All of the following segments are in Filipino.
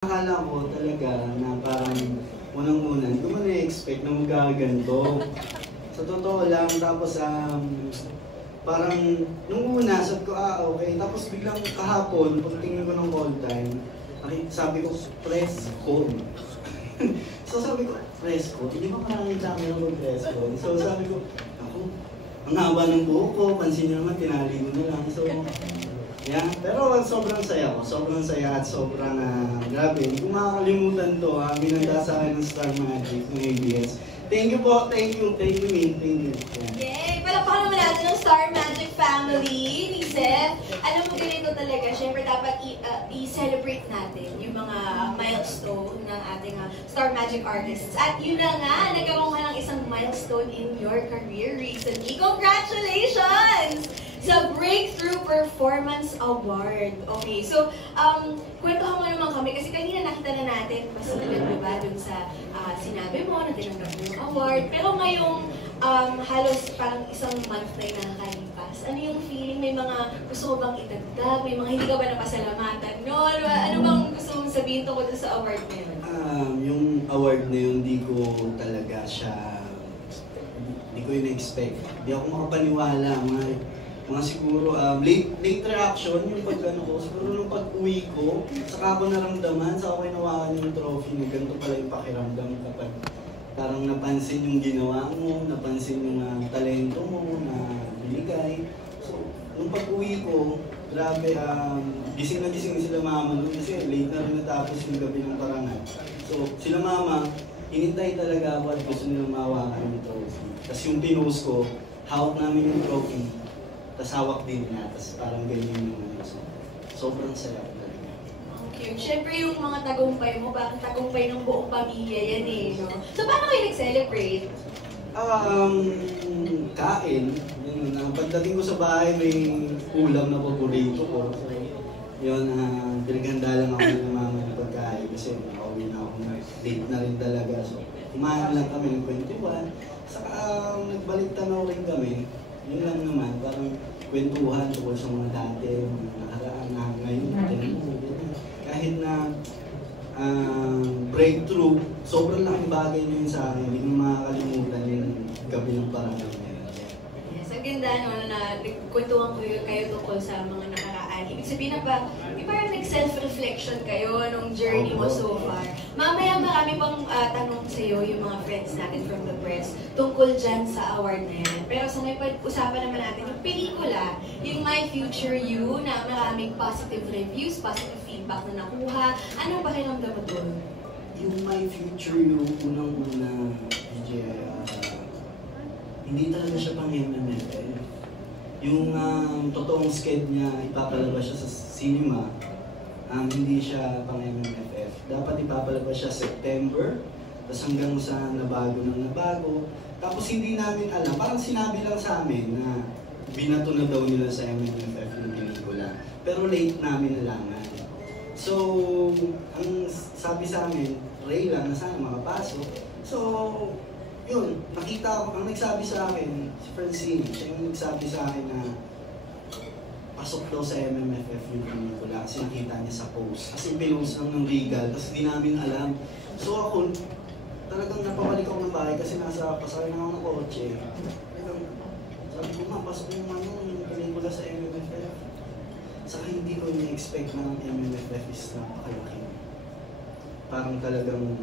Akala ko talaga na parang unang-una, hindi ko man na-expect na magaganto. Sa totoo lang, tapos parang nung una, sabi ko, okay. Tapos biglang kahapon, pagtingin ko ng call time, sabi ko, press code. So sabi ko, press code? Hindi ba maraming channel ng press code? So sabi ko, ang haba ng buhok ko, pansin nyo naman, tinali ko na lang. So, yeah. Pero sobrang saya ko, sobrang saya at sobrang grabe. Hindi ko makakalimutan to, binanda sa akin ng Star Magic ng ABS. Thank you po, thank you, Min, thank you. Yay! Palakpakan naman natin ng Star Magic family, ni Seth. Alam mo, ganito talaga, syempre dapat i-celebrate natin yung mga milestone ng ating Star Magic artists. At yun na nga, nagkaroon ka ng isang milestone in your career recently. Congratulations! Sa Breakthrough Performance Award. Okay, so, kwentuhan mo naman kami kasi kanina nakita na natin, basta diba, dun sa sinabi mo na tinanggap mo yung award. Pero ngayong halos parang isang month na yung nakakalipas, ano yung feeling? May mga gusto ko bang itagdag? May mga hindi ka ba napasalamatan? No? Ano bang gusto mong sabihin tungkol sa award na yun? Yung award na yun, hindi ko talaga siya, hindi ko yun expect. Hindi ako makapaniwala. Mga siguro, late reaction, yung pag-ano ko, siguro nung pag-uwi ko, saka ako naramdaman, sa ako hinawakan yung trophy na ganito pala yung pakiramdam kapag parang napansin yung ginawa mo, napansin yung talento mo na binigay. So, nung pag-uwi ko, grabe, gising na sila mama nun kasi late na rin natapos yung gabi ng parangal. So, sila mama, hinintay talaga ako at gusto nilang mahawakan yung trophy. Tapos yung pinost ko, hawak namin yung trophy. Tapos hawak din niya, tapos parang ganyan yung sobrang sarap talaga. Okay, siyempre yung mga tagumpay mo, parang tagumpay ng buong pamilya yan eh, no? So paano kayo nag-celebrate? Kain. Yun, pagdating ko sa bahay, may ulam na paborito ko. So, yun, pinaghanda lang ako ng mama ng pagkain kasi nakauwi na ako na late na rin talaga. So, kumain lang kami ng 21. Saka nagbalik tanaw rin kami. Yun lang naman, parang kwentuhan tungkol sa mga dati, mga nakaraan na ngayon. Kahit na breakthrough, sobrang laking bagay na yun sa akin. Hindi ko makakalimutan yung gabi ng parangal na yun. Yes, ang ganda no, na nagkwentuhan ko kayo tungkol sa mga nakaraan. Ibig sabihin na ba, parang nag-self-reflection kayo nung journey mo so far. Mamaya marami pang tanong sa iyo yung mga friends natin from the press tungkol dyan sa award na yan. Pero sa ngayon, usapan naman natin yung pelikula, yung My Future You, na maraming positive reviews, positive feedback na nakuha. Anong pakiramdam mo doon? Yung My Future You, unang-una, hindi talaga siya pang MMFF. Yung totoong sked niya, ipapalabas siya sa cinema, hindi siya pang MMFF. Dapat ipapalabas siya September, tapos hanggang sa nabago ng nabago. Tapos hindi namin alam, parang sinabi lang sa amin na binato na daw nila sa MMFF yung pelikula. Pero late namin nalaman. So, ang sabi sa amin, Ray lang na sana makapasok. So, yun, nakita ko, ang nagsabi sa akin, si Francine, siya yung nagsabi sa akin na pasok daw sa MMFF yung pelikula kasi nakita niya sa post. Kasi pinost lang ng Regal, tapos hindi namin alam. So ako, talagang napabalik ako ng bahay kasi nasa pasakay na ako ng kotse. Sabi ko, pasok yung pelikula sa MMFF. Saka hindi ko ni-expect na ang MMFF is napakalaki. Parang talagang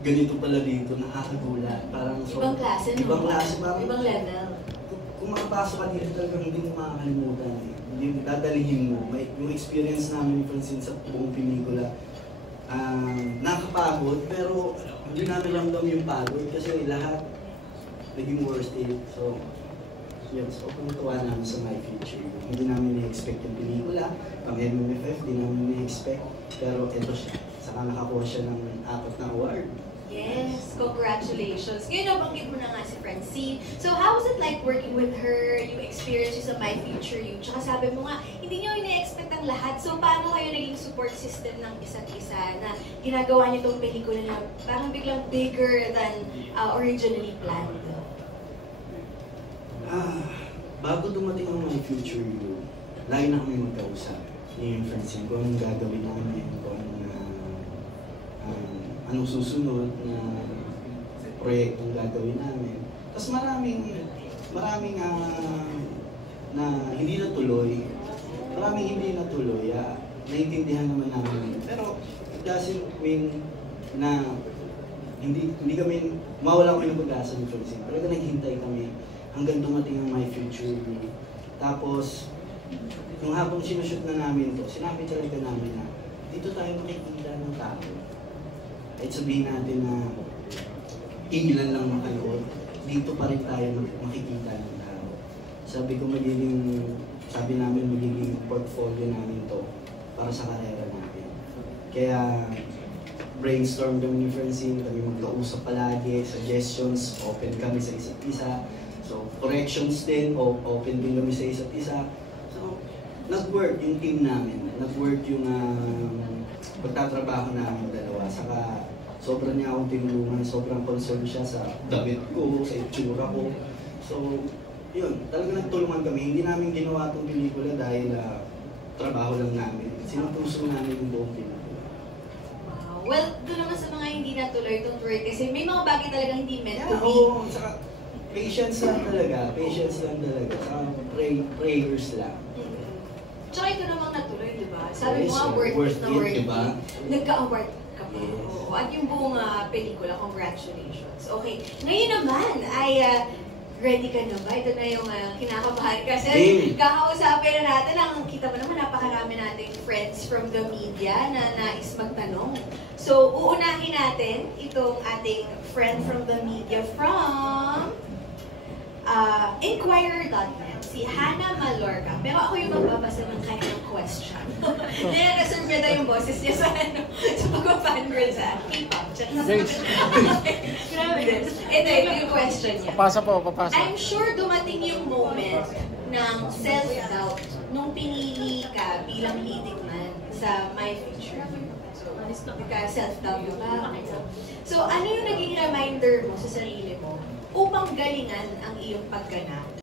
ganito pala dito, nakakagulat. Parang ibang klase, no? Ibang klase, parang ibang level. Kung makapasok ka dito talagang hindi mo makakalimutan eh. Hindi mo dadalihin mo. Yung experience namin ni Francine sa buong pelikula, nakakapagod, pero hindi namin ramdam yung pagod kasi lahat naging worth it. So, yun. So, pumuntuwa namin sa My Future. Hindi namin na-expect yung pelikula. Pang MMFF, hindi namin na-expect. Pero ito siya. Saka nakakuha siya ng 4 na award. Yes, congratulations. Ngayon, nabanggit mo na nga si Francine. So, how was it like working with her, yung experience sa My Future You? Tsaka sabi mo nga, hindi niyo ina-expect ang lahat. So, paano kayo naging support system ng isa't isa na ginagawa niyo itong pelikula na parang biglang bigger than originally planned? Bago dumating ang My Future You, lagi na kami magkausap. Ni Francine, kung anong gagawin namin, kung anong anong susunod na proyektong gagawin namin. Tapos maraming na hindi natuloy. Maraming hindi natuloy. Naiintindihan naman namin. Pero it doesn't mean na hindi kami, mawala kami ng pag-asa ng Philippines. Pero naghintay kami hanggang dumating ang My Future Me. Tapos, nung habang sinushoot na namin to, sinabi talaga namin na dito tayo makikita ng tao. Kahit sabihin natin na ilan lang makanood, dito pa rin tayo makikita ng tao. Sabi namin magiging portfolio namin to para sa karera natin. Kaya brainstorm kami ni Francine, kami magkausap palagi, suggestions, open kami sa isa't isa. So corrections din, open din kami sa isa't isa. So nag-work yung team namin, nag-work yung pagtatrabaho namin dalawa. Saka sobrang niya akong tinulungan, sobrang concerned siya sa damit ko, sa itsura ko. So yun, talaga nagtulungan kami. Hindi namin ginawa itong pelikula dahil trabaho lang namin. Sinupuso namin yung buong pelikula. Well, doon naman sa mga hindi natuloy, don't worry, kasi may mga bagay talaga hindi meant to be. Oo, saka patience lang talaga. Saka prayers lang. Tsaka ito namang natuloy, di ba? Sabi mo Yes, nga, worth it na worth it. Diba? Nagka-award ka pa. Yes. Oo. At yung buong pelikula, congratulations. Okay, ngayon naman ay ready ka na ba? Ito na yung kinakabahan kasi kakausapin na natin. Ang kita mo naman, napakarami nating friends from the media na nais magtanong. So, uunahin natin itong ating friend from the media from Inquirer.net, si Hannah Malorca. Pero ako yung magbabasa ng kanyang question. Kaya nasurpresa yung boses niya sa pag-fangirl sa K-pop. Grabe din. Ito yung question niya. Papasa. I'm sure dumating yung moment ng self-doubt nung pinili ka bilang leading man sa My Future. So, self-doubt ba? So, ano yung naging reminder mo sa sarili mo upang galingan ang iyong pagganap